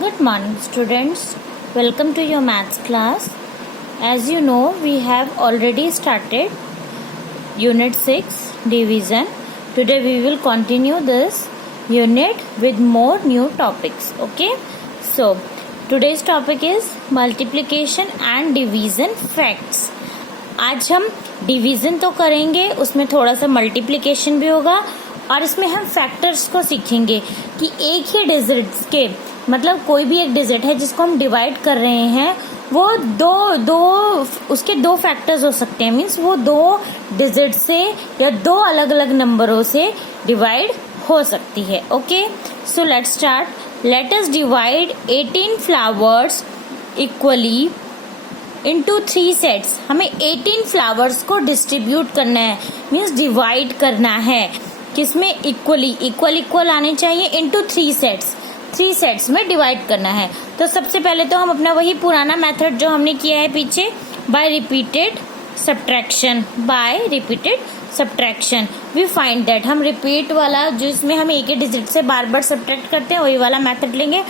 Good morning, students. Welcome to your maths class. As you know, we have already started Unit 6 Division. Today we will continue this unit with more new topics. Okay? So, today's topic is multiplication and division facts. आज हम division तो करेंगे, उसमें थोड़ा सा multiplication भी होगा और इसमें हम फैक्टर्स को सीखेंगे कि एक ही डिजिट्स के मतलब कोई भी एक डिजिट है जिसको हम डिवाइड कर रहे हैं वो उसके दो फैक्टर्स हो सकते हैं। मीन्स वो दो डिजिट से या दो अलग अलग नंबरों से डिवाइड हो सकती है। Okay, so let's start. Let us divide 18 flowers equally into 3 sets. हमें 18 फ्लावर्स को डिस्ट्रीब्यूट करना है, मीन्स डिवाइड करना है। किसमें? इक्वली, इक्वल आने चाहिए इनटू 3 सेट्स। 3 सेट्स में डिवाइड करना है। तो सबसे पहले तो हम अपना वही पुराना मेथड जो हमने किया है पीछे, by repeated subtraction we find that. हम रिपीट वाला जो इसमें हम एक ही डिजिट से बार बार सब्ट्रैक्ट करते हैं वही वाला मेथड लेंगे।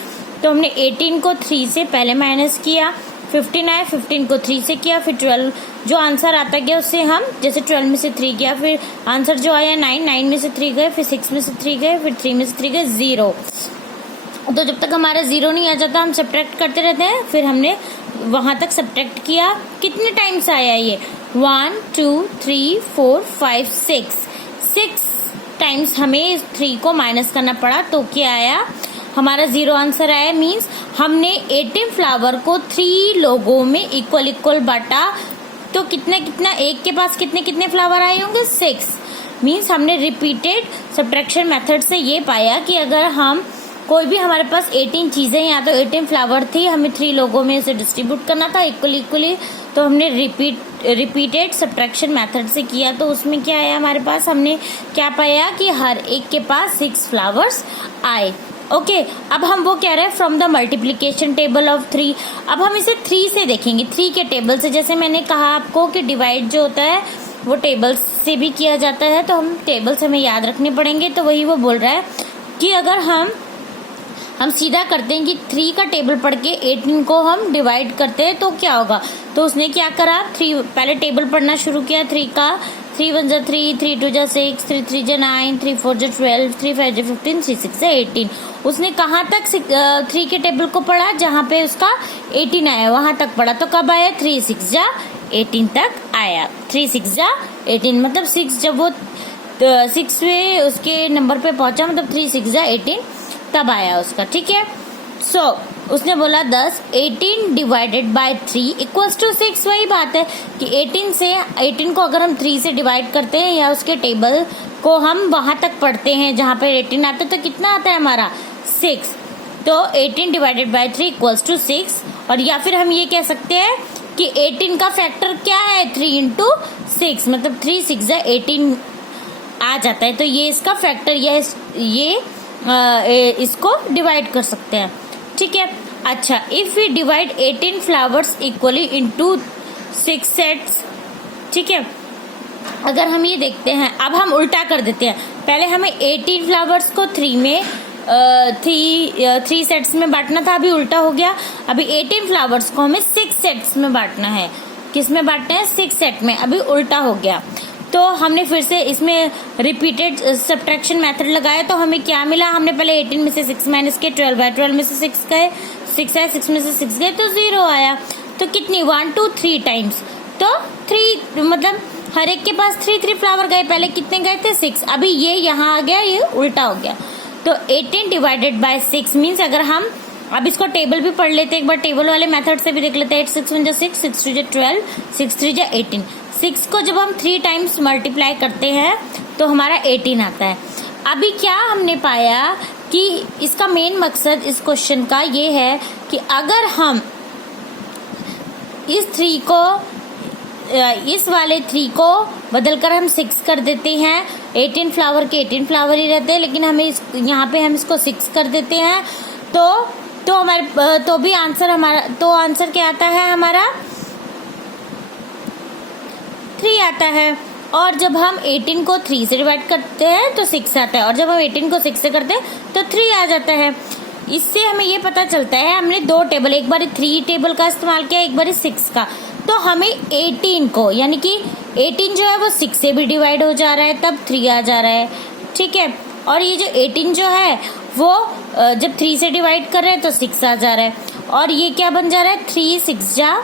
तो हमने 18 को 3 से पहले माइनस किया, 15 आया, 15 को 3 से किया, फिर 12 जो आंसर आता गया उससे हम जैसे 12 में से 3 किया, फिर आंसर जो आया 9 में से 3 गए, फिर 6 में से 3 गए, फिर 3 में से 3 गए, 0। तो जब तक हमारा 0 नहीं आ जाता हम सब्ट्रैक्ट करते रहते हैं। फिर हमने वहां तक सब्ट्रैक्ट किया। कितने टाइम्स आया ये? 1 2 3 4 5 6 टाइम्स हमें 3 को माइनस करना पड़ा। तो क्या आया? हमारा 0 आंसर आया। मीन्स हमने 18 फ्लावर को 3 लोगों में इक्वल बांटा। तो कितना एक के पास कितने फ्लावर आए होंगे? 6। मीन्स हमने रिपीटेड सब्ट्रैक्शन मेथड से ये पाया कि अगर हम कोई भी हमारे पास 18 चीजें या तो 18 फ्लावर थी, हमें 3 लोगों में इसे डिस्ट्रीब्यूट करना था इक्वली। तो हमने रिपीटेड सब्ट्रैक्शन मेथड से किया। तो उसमें क्या आया हमारे पास? हमने क्या पाया कि हर एक के पास 6 फ्लावर्स आए। ओके, अब हम वो कह रहे हैं from the multiplication table of 3। अब हम इसे 3 से देखेंगे, 3 के टेबल से। जैसे मैंने कहा आपको कि डिवाइड जो होता है वो टेबल्स से भी किया जाता है, तो हम टेबल्स हमें याद रखने पड़ेंगे। तो वही वो बोल रहा है कि अगर हम सीधा करते हैं कि 3 का टेबल पढ़ के 18 को हम डिवाइड करते हैं तो क्या होगा। तो उसने क्या करा, 3 पहले टेबल पढ़ना शुरू किया 3 का। 3 1 जा 3, 3 2 जा 6, 3 3 जा 9, 3 4 जा 12, 3 5 जा 15, 3 6 जा 18। उसने कहाँ तक 3 के टेबल को पढ़ा? जहाँ पे उसका 18 आया वहां तक पढ़ा। तो कब आया? 3 6 जा 18 तक आया। 3 6 जा 18 मतलब 6 जब वो 6वें उसके नंबर पे पहुंचा, मतलब 3 6 जा 18 तब आया उसका। ठीक है। सो उसने बोला 10 18 डिवाइडेड बाय 3 इक्वल्स टू 6। वही बात है कि 18 को अगर हम 3 से डिवाइड करते हैं या उसके टेबल को हम वहां तक पढ़ते हैं जहां पे 18 आता है, तो कितना आता है हमारा? 6। तो 18 डिवाइडेड बाय 3 इक्वल्स टू 6। और या फिर हम ये कह सकते हैं कि 18 का फैक्टर क्या है? 3 इंटू 6, मतलब 3 6 जा 18 आ जाता है। तो ये इसका फैक्टर ये इसको डिवाइड कर सकते हैं। ठीक है। अच्छा, if we divide 18 flowers equally into 6 sets. ठीक है। अगर हम ये देखते हैं, अब हम उल्टा कर देते हैं। पहले हमें 18 फ्लावर्स को 3 सेट्स में बांटना था, अभी उल्टा हो गया। अभी 18 फ्लावर्स को हमें 6 सेट्स में बांटना है। किस में बांटना है? 6 सेट में। अभी उल्टा हो गया। तो हमने फिर से इसमें रिपीटेड सब्ट्रैक्शन मेथड लगाया। तो हमें क्या मिला? हमने पहले 18 में से 6 माइनस किया, 12 आया, 12 में से 6 गए, 6 आया, 6 में से 6 गए तो 0 आया। तो कितनी? 1 2 3 टाइम्स। तो 3 मतलब हर एक के पास 3 फ्लावर गए। पहले कितने गए थे? 6। अभी ये यहाँ आ गया, ये उल्टा हो गया। तो 18 डिवाइडेड बाय 6 मीन्स अगर हम अब इसको टेबल भी पढ़ लेते हैं, एक बार टेबल वाले मेथड से भी देख लेते हैं। 8 6 1 जा 6, 6 2 जा 12, 6 3 जा 18। 6 को जब हम 3 टाइम्स मल्टीप्लाई करते हैं तो हमारा 18 आता है। अभी क्या हमने पाया कि इसका मेन मकसद इस क्वेश्चन का ये है कि अगर हम इस वाले 3 को बदलकर हम 6 कर देते हैं, 18 फ्लावर के 18 फ्लावर ही रहते हैं, लेकिन हमें यहाँ पे हम इसको 6 कर देते हैं तो हमारे तो भी आंसर हमारा, तो आंसर क्या आता है हमारा? 3 आता है। और जब हम 18 को 3 से डिवाइड करते हैं तो 6 आता है, और जब हम 18 को 6 से करते हैं तो 3 आ जाता है। इससे हमें ये पता चलता है, हमने दो टेबल, एक बार 3 टेबल का इस्तेमाल किया, एक बार 6 का, तो हमें 18 को, यानी कि 18 जो है वो 6 से भी डिवाइड हो जा रहा है, तब 3 आ जा रहा है, ठीक है। और ये जो 18 जो है वो जब 3 से डिवाइड कर रहे हैं तो 6 आ जा रहा है, और ये क्या बन जा रहा है, 3 6 जा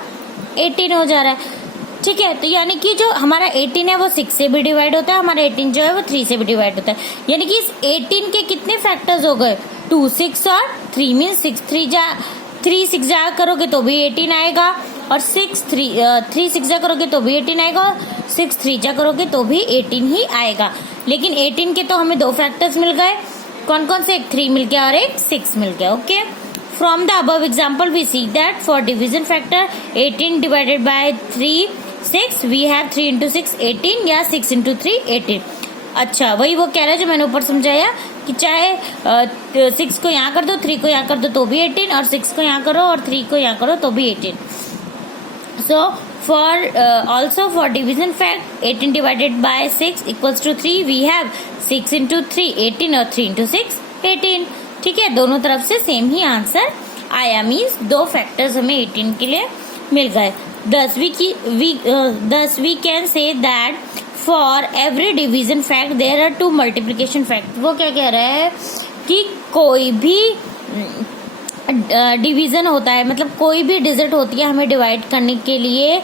18 हो जा रहा है, ठीक है। तो यानी कि जो हमारा 18 है वो 6 से भी डिवाइड होता है, हमारा 18 जो है वो 3 से भी डिवाइड होता है, यानी कि इस 18 के कितने फैक्टर्स हो गए, 2 6 और 3, मीन 3 6 जा करोगे तो भी 18 आएगा, और 3 6 जा करोगे तो भी 18 आएगा, और 6 3 जा करोगे तो भी 18 ही आएगा। लेकिन 18 के तो हमें दो फैक्टर्स मिल गए, कौन कौन से, एक 3 मिल गया और एक 6 मिल गया, okay. From the above example we see that for division factor 18 divided by 3 6 we have 3 into 6 18 या 6 into 3 18। अच्छा, वही वो कह रहा है जो मैंने ऊपर समझाया कि चाहे 6 को यहाँ कर दो, 3 को यहाँ कर दो तो भी 18, और 6 को यहाँ करो और 3 को यहाँ करो तो भी 18। So also for division fact 18 divided by 6 equals to 3 we have 6 into 3 18 और 3 into 6 18, ठीक है। दोनों तरफ से सेम ही आंसर आया, मीन्स दो फैक्टर्स हमें 18 के लिए मिल गए। Thus we can say that for every division fact there are 2 multiplication fact। वो क्या कह रहा है कि कोई भी डिवीजन होता है, मतलब कोई भी डिजिट होती है हमें डिवाइड करने के लिए,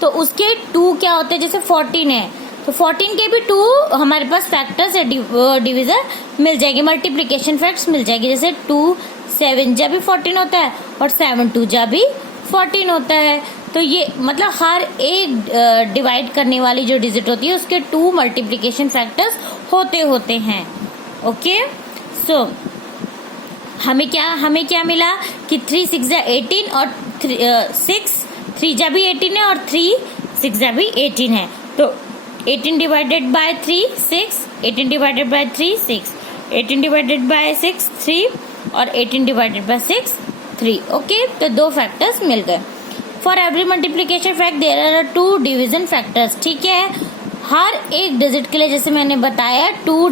तो उसके 2 क्या होते हैं, जैसे 14 है तो 14 के भी 2 हमारे पास फैक्टर्स है, डिवीजन मिल जाएगी, मल्टीप्लिकेशन फैक्ट्स मिल जाएगी, जैसे 2 7 जा भी 14 होता है और 7 2 जा भी 14 होता है। तो ये मतलब हर एक डिवाइड करने वाली जो डिजिट होती है उसके 2 मल्टीप्लिकेशन फैक्टर्स होते हैं, ओके। सो हमें क्या मिला कि 3 6 जा 18 और 6 3 जा भी 18 है और 3 6 जा भी 18 है, तो 18 divided by 3 6, 18 divided by 3 6, 18 divided by 6 3 और 18 डिवाइडेड बाय 6 3, ओके। तो दो फैक्टर्स मिल गए। For every multiplication fact there are 2 division factors, ठीक है। हर एक डिजिट के लिए जैसे मैंने बताया 2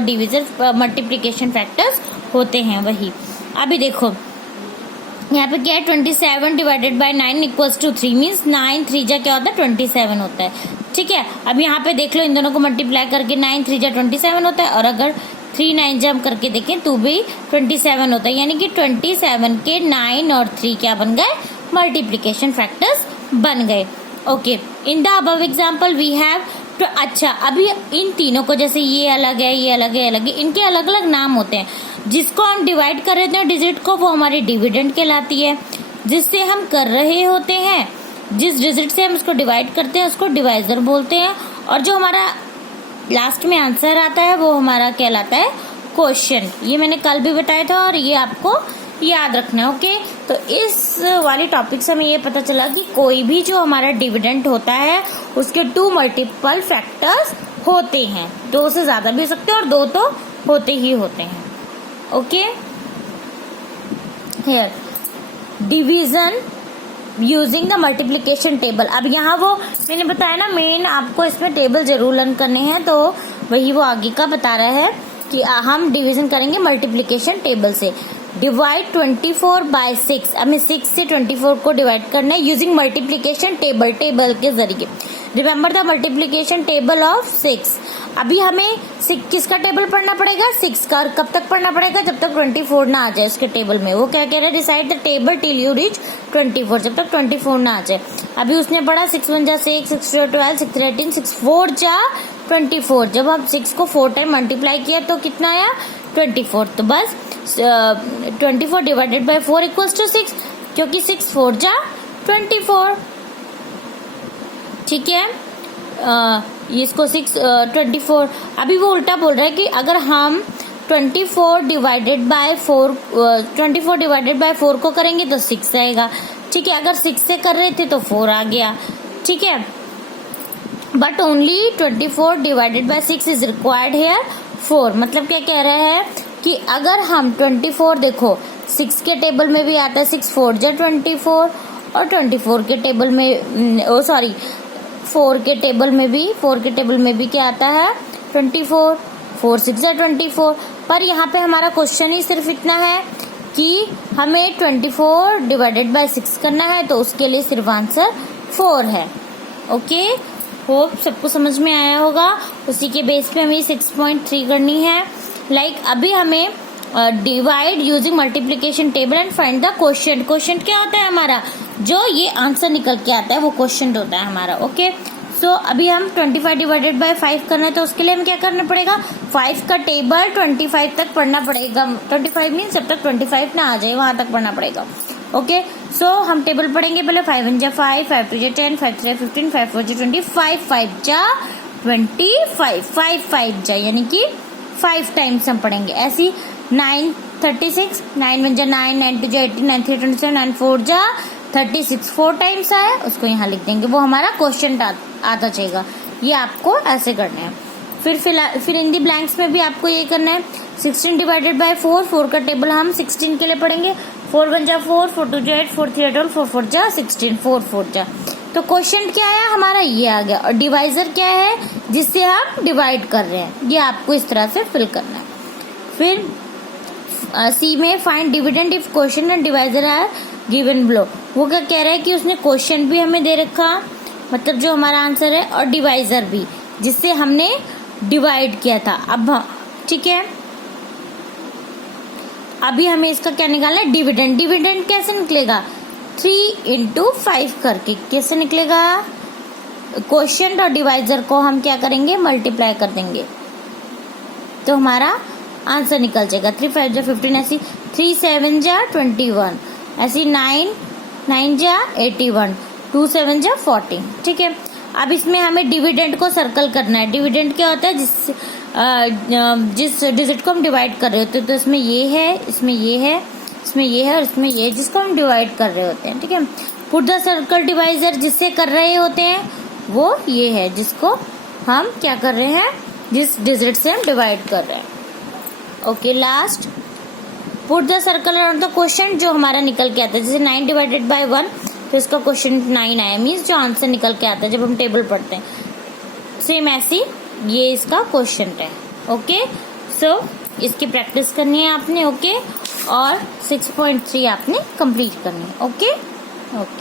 डिवीजन मल्टीप्लिकेशन फैक्टर्स होते हैं, वही। अभी देखो यहाँ पे क्या है, 27 divided by 9 equals to 3, means 9 3 जा क्या होता है 27 होता है, ठीक है। अब यहाँ पे देख लो, इन दोनों को मल्टीप्लाई करके 9 3 जा 27 होता है, और अगर 3 9 जा हम करके देखें तो भी 27 होता है, यानी कि 27 के 9 और 3 क्या बन गए, मल्टीप्लिकेशन फैक्टर्स बन गए, okay. In the above example we have तो अच्छा, अभी इन तीनों को, जैसे ये अलग है, ये अलग है, अलग है, इनके अलग अलग नाम होते हैं। जिसको हम डिवाइड कर रहे हैं डिजिट को, वो हमारी डिविडेंड कहलाती है। जिससे हम कर रहे होते हैं, जिस डिजिट से हम इसको डिवाइड करते हैं उसको डिवाइजर बोलते हैं, और जो हमारा लास्ट में आंसर आता है वो हमारा कहलाता है क्वेश्चन। ये मैंने कल भी बताया था और ये आपको याद रखना है, ओके। तो इस वाली टॉपिक से हमें ये पता चला कि कोई भी जो हमारा डिविडेंड होता है उसके 2 मल्टीपल फैक्टर्स होते हैं, 2 से ज्यादा भी हो सकते हैं और 2 तो होते ही होते हैं, okay. Here division using the multiplication table. अब यहाँ वो मैंने बताया ना, मेन आपको इसमें टेबल जरूर लर्न करने हैं, तो वही वो आगे का बता रहा है कि हम डिवीजन करेंगे मल्टीप्लिकेशन टेबल से। डिवाइड 24 बाय 6, हमें 6 से 24 को डिवाइड करना है यूजिंग मल्टीप्लिकेशन टेबल के जरिए। Remember the multiplication table of 6। अभी हमें किसका टेबल पढ़ना पड़ेगा, 6 का, और कब तक पढ़ना पड़ेगा, जब तक 24 ना आ जाए उसके टेबल में। वो क्या कह रहा है, decide the table till you reach 24, जब तक 24 ना आ जाए। अभी उसने पढ़ा 6 1 जा 6, 6 2 12, 6 3 18, 6 4 जा 24। जब हम 6 को 4 टाइम मल्टीप्लाई किया तो कितना आया, 24। तो बस 24 डिवाइडेड बाय 4 इक्वल्स टू 6, क्योंकि 6 4 जा 24, ठीक है। इसको 24, अभी वो उल्टा बोल रहा है कि अगर हम 24 डिवाइडेड बाय 4 को करेंगे तो 6 आएगा, ठीक है। अगर 6 से कर रहे थे तो 4 आ गया, ठीक है। But only 24 divided by 6 is required here 4। मतलब क्या कह रहा है कि अगर हम 24, देखो 6 के टेबल में भी आता है 6 4 जा 24, और 24 के टेबल में 4 के टेबल में भी क्या आता है 24, 4 6 जा 24। पर यहाँ पे हमारा क्वेश्चन ही सिर्फ इतना है कि हमें 24 डिवाइडेड बाय 6 करना है, तो उसके लिए सिर्फ आंसर 4 है। ओके, होप सबको समझ में आया होगा। उसी के बेस पे हमें 6.3 करनी है। अभी हमें divide using multiplication table and find the quotient. Quotient क्या होता है हमारा, जो ये आंसर निकल के आता है वो क्वोशिएंट होता है हमारा। ओके, सो अभी हम 25 डिवाइडेड बाय 5 करना है, तो उसके लिए हम क्या करना पड़ेगा, 5 का टेबल 25 तक पढ़ना पड़ेगा। 25 मीन्स जब तक 25 ना आ जाए वहां तक पढ़ना पड़ेगा। ओके, सो हम टेबल पढ़ेंगे पहले। 5 1 जा 5, 5 2 जा 10, 5 3 15, 5 4 जा 20, 5 5 जा 25, 5 5 जा यानी कि 5 टाइम्स हम पढ़ेंगे। ऐसी 9 36, 9 1 जा 9, 9 2 जा 18, 9 3 27, 9 4 जा 36, 4 टाइम्स आया, उसको यहाँ लिख देंगे। वो हमारा क्वेश्चन आता जाएगा। ये आपको ऐसे करना है। फिर इन दी ब्लैंक्स में भी आपको ये करना है। 16 डिवाइडेड बाय 4, 4 का टेबल हम 16 के लिए पढ़ेंगे। 4 1 जा 4, 4 2 जा 8, 4 3 12, 4 4 जा 16, 4 4 जा। तो क्वेश्चन क्या आया हमारा, ये आ गया। और डिवाइजर क्या है, जिससे हम डिवाइड कर रहे हैं, ये आपको इस तरह से फिल करना है। फिर सी में find dividend if question and divisor are given below. वो क्या कह रहा है कि उसने क्वेश्चन भी हमें दे रखा, मतलब जो हमारा आंसर है, और डिवाइजर भी, जिससे हमने डिवाइड किया था। अब ठीक है, अभी हमें इसका क्या निकालना है, डिविडेंड। डिविडेंड कैसे निकलेगा, 3 into 5 करके कैसे निकलेगा। क्वोशिएंट और डिवाइजर को हम क्या करेंगे, मल्टीप्लाई कर देंगे, तो हमारा आंसर निकल जाएगा। 3 5 जा 15, ऐसी 3 7 जा 21, ऐसी 9 9 जा 81, 2 7 जा 14। ठीक है, अब इसमें हमें डिविडेंड को सर्कल करना है। डिविडेंड क्या होता है, जिस डिजिट को हम डिवाइड कर रहे होते हैं। तो इसमें ये है, इसमें ये है, इसमें ये है और इसमें ये, जिसको हम डिवाइड कर रहे होते हैं। ठीक है, पुट द सर्कल डिवाइजर, जिससे कर रहे होते हैं वो ये है, जिसको हम क्या कर रहे हैं, जिस डिजिट से हम डिवाइड कर रहे हैं। Okay, last put the circle around the question, जो हमारा निकल के आता है। जैसे 9 डिवाइडेड बाय 1, तो इसका क्वेश्चन 9 आया, मीन्स जो आंसर निकल के आता है जब हम टेबल पढ़ते हैं। सेम ऐसी ये इसका क्वेश्चन है। ओके, सो इसकी प्रैक्टिस करनी है आपने। ओके, और 6.3 आपने कंप्लीट करनी है। Okay okay.